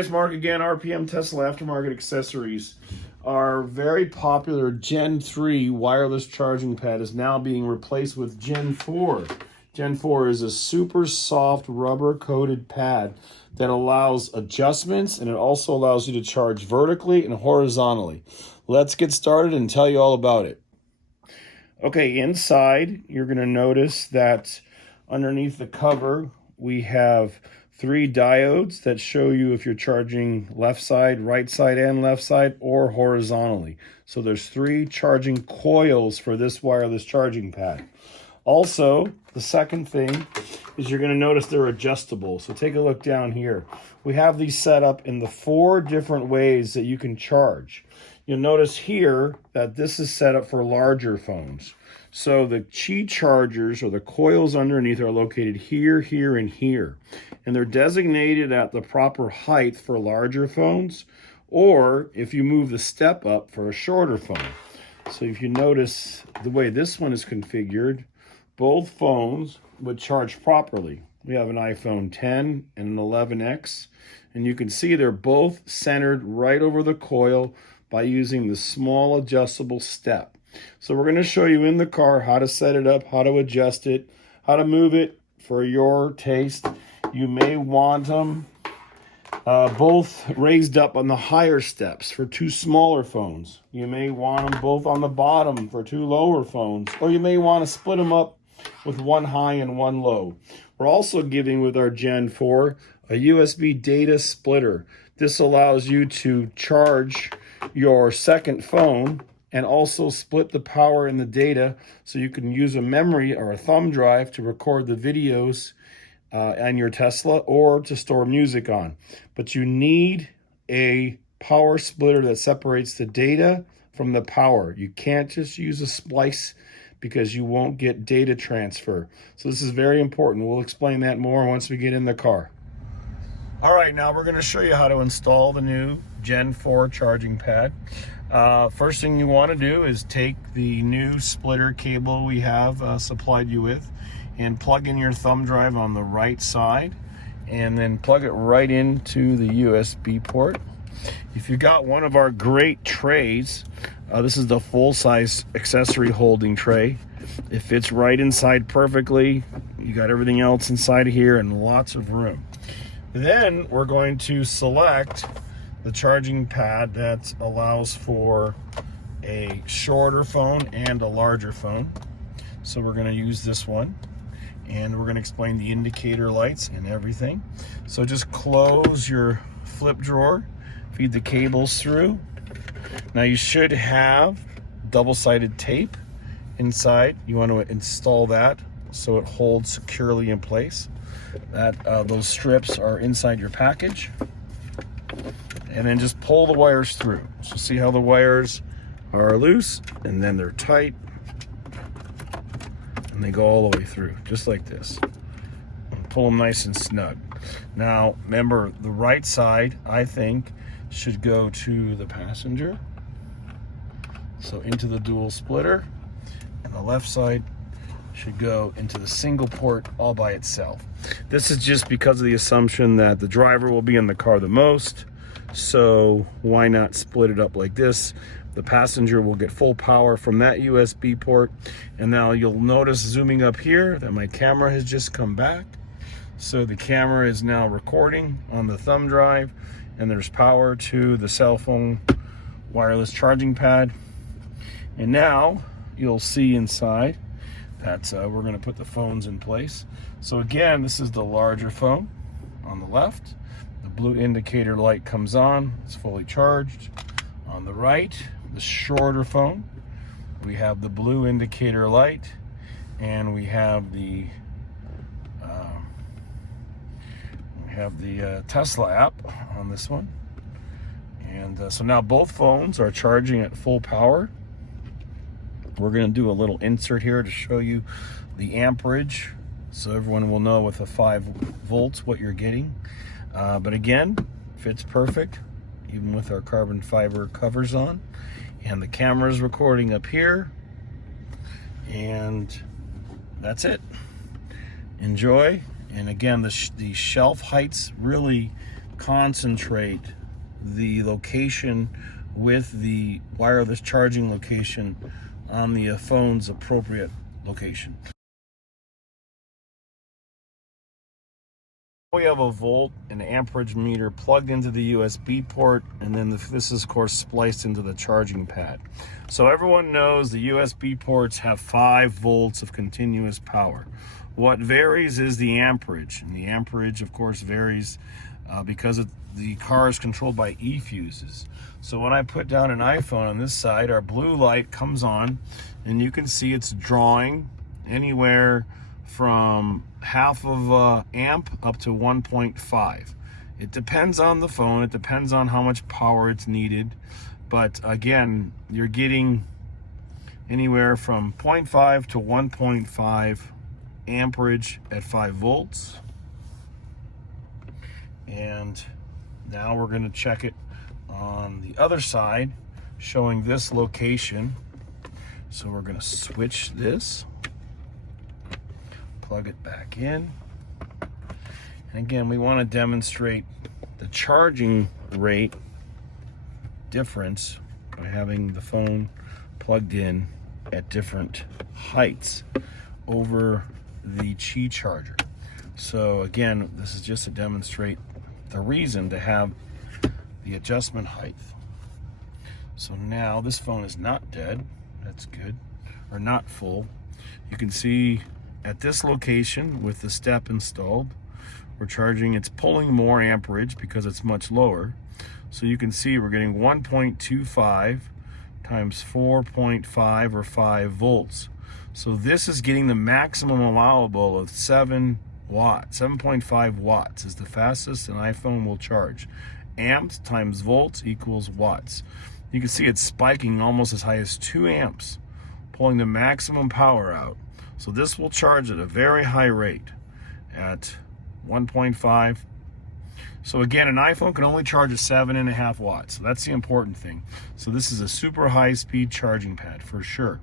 Guys, Mark again, RPM Tesla Aftermarket Accessories. Our very popular Gen 3 wireless charging pad is now being replaced with Gen 4. Gen 4 is a super soft rubber coated pad that allows adjustments, and it also allows you to charge vertically and horizontally. Let's get started and tell you all about it. Okay, inside you're going to notice that underneath the cover we have 3 diodes that show you if you're charging left side, right side, and left side, or horizontally. So there's 3 charging coils for this wireless charging pad. Also, the second thing is you're going to notice they're adjustable. So take a look down here. We have these set up in the 4 different ways that you can charge. You'll notice here that this is set up for larger phones. So the Qi chargers, or the coils underneath, are located here, here, and here. And they're designated at the proper height for larger phones, or if you move the step up for a shorter phone. So if you notice the way this one is configured, both phones would charge properly. We have an iPhone 10 and an 11X, and you can see they're both centered right over the coil by using the small adjustable step. So we're going to show you in the car how to set it up, how to adjust it, how to move it for your taste. You may want them both raised up on the higher steps for 2 smaller phones. You may want them both on the bottom for 2 lower phones, or you may want to split them up with 1 high and 1 low. We're also giving with our Gen 4 a USB data splitter. This allows you to charge your second phone and also split the power and the data, so you can use a memory or a thumb drive to record the videos on your Tesla or to store music on. But you need a power splitter that separates the data from the power. You can't just use a splice because you won't get data transfer. So this is very important. We'll explain that more once we get in the car. All right, now we're going to show you how to install the new Gen 4 charging pad. First thing you want to do is take the new splitter cable we have supplied you with and plug in your thumb drive on the right side, and then plug it right into the USB port. If you got one of our great trays, this is the full-size accessory holding tray. It fits right inside perfectly. You got everything else inside of here and lots of room. Then we're going to select the charging pad that allows for a shorter phone and a larger phone. So we're going to use this one, and we're going to explain the indicator lights and everything. So just close your flip drawer, feed the cables through. Now you should have double-sided tape inside. You want to install that so it holds securely in place. Those strips are inside your package. And then just pull the wires through. So see how the wires are loose and then they're tight, and they go all the way through, just like this. And pull them nice and snug. Now remember, the right side, I think, should go to the passenger, so into the dual splitter, and the left side should go into the single port all by itself. This is just because of the assumption that the driver will be in the car the most, so why not split it up like this? The passenger will get full power from that USB port. And now you'll notice, zooming up here, that my camera has just come back. So the camera is now recording on the thumb drive, and there's power to the cell phone wireless charging pad. And now you'll see inside that we're going to put the phones in place. So again, this is the larger phone on the left. The blue indicator light comes on, it's fully charged. On the right, the shorter phone, we have the blue indicator light, and we have the Tesla app on this one. And so now both phones are charging at full power. We're going to do a little insert here to show you the amperage, so everyone will know with a 5 volts what you're getting. But again, fits perfect, even with our carbon fiber covers on. And the camera is recording up here. And that's it. Enjoy. And again, the shelf heights really concentrate the location with the wireless charging location on the phone's appropriate location. We have a volt and amperage meter plugged into the USB port, and then this is of course spliced into the charging pad. So everyone knows the USB ports have 5 volts of continuous power. What varies is the amperage, and the amperage of course varies because the car is controlled by e-fuses. So when I put down an iPhone on this side, our blue light comes on, and you can see it's drawing anywhere from half of a amp up to 1.5. It depends on the phone, it depends on how much power it's needed, but again, you're getting anywhere from 0.5 to 1.5 amperage at 5 volts. And now we're going to check it on the other side, showing this location. So we're going to switch this, plug it back in, and again we want to demonstrate the charging rate difference by having the phone plugged in at different heights over the Qi charger. So again, this is just to demonstrate the reason to have the adjustment height. So now this phone is not dead, that's good, or not full. You can see at this location with the step installed, we're charging, it's pulling more amperage because it's much lower. So you can see we're getting 1.25 times 4.5 or 5 volts. So this is getting the maximum allowable of 7 watts. 7.5 watts is the fastest an iPhone will charge. Amps times volts equals watts. You can see it's spiking almost as high as 2 amps, pulling the maximum power out. So this will charge at a very high rate at 1.5. So again, an iPhone can only charge at 7.5 watts. So that's the important thing. So this is a super high speed charging pad for sure.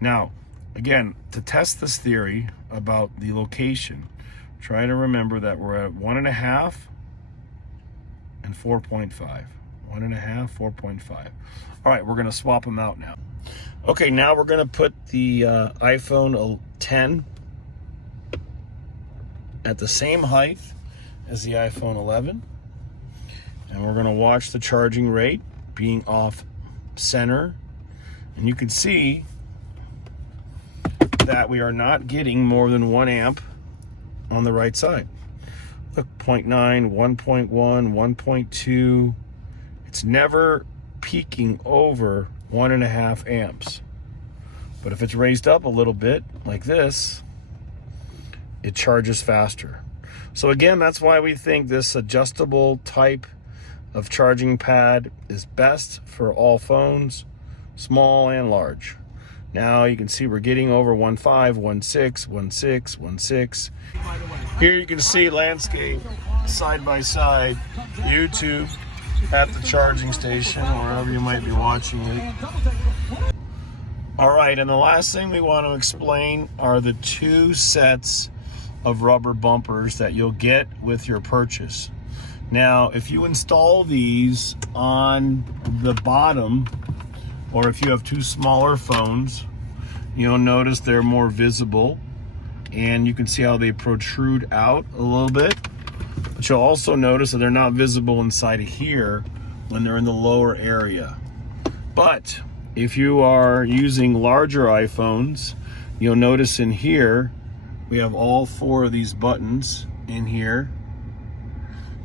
Now, again, to test this theory about the location, try to remember that we're at 1.5 and 4.5. 1.5, 4.5. All right, we're gonna swap them out now. Okay, now we're gonna put the iPhone 10 at the same height as the iPhone 11. And we're gonna watch the charging rate being off center. And you can see that we are not getting more than 1 amp on the right side. Look, 0.9, 1.1, 1.2. It's never peaking over 1.5 amps. But if it's raised up a little bit like this, it charges faster. So again, that's why we think this adjustable type of charging pad is best for all phones, small and large. Now you can see we're getting over 1.5, 1.6, 1.6, 1.6. Here you can see landscape side by side, YouTube at the charging station, wherever you might be watching it. All right, and the last thing we want to explain are the 2 sets of rubber bumpers that you'll get with your purchase. Now, if you install these on the bottom, or if you have 2 smaller phones, you'll notice they're more visible, and you can see how they protrude out a little bit. But you'll also notice that they're not visible inside of here when they're in the lower area. But if you are using larger iPhones, you'll notice in here we have all 4 of these buttons in here.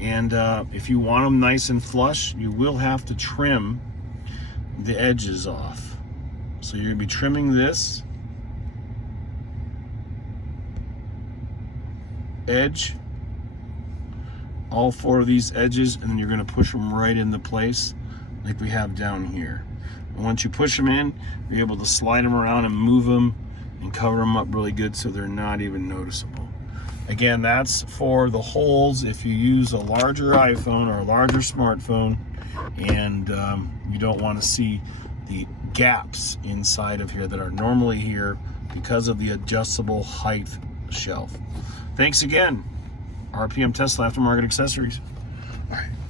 And if you want them nice and flush, you will have to trim the edges off. So you're gonna be trimming this edge, all 4 of these edges, and then you're gonna push them right into place like we have down here. And once you push them in, you're able to slide them around and move them and cover them up really good so they're not even noticeable. Again, that's for the holes if you use a larger iPhone or a larger smartphone and you don't want to see the gaps inside of here that are normally here because of the adjustable height shelf. Thanks again, RPM Tesla Aftermarket Accessories. All right.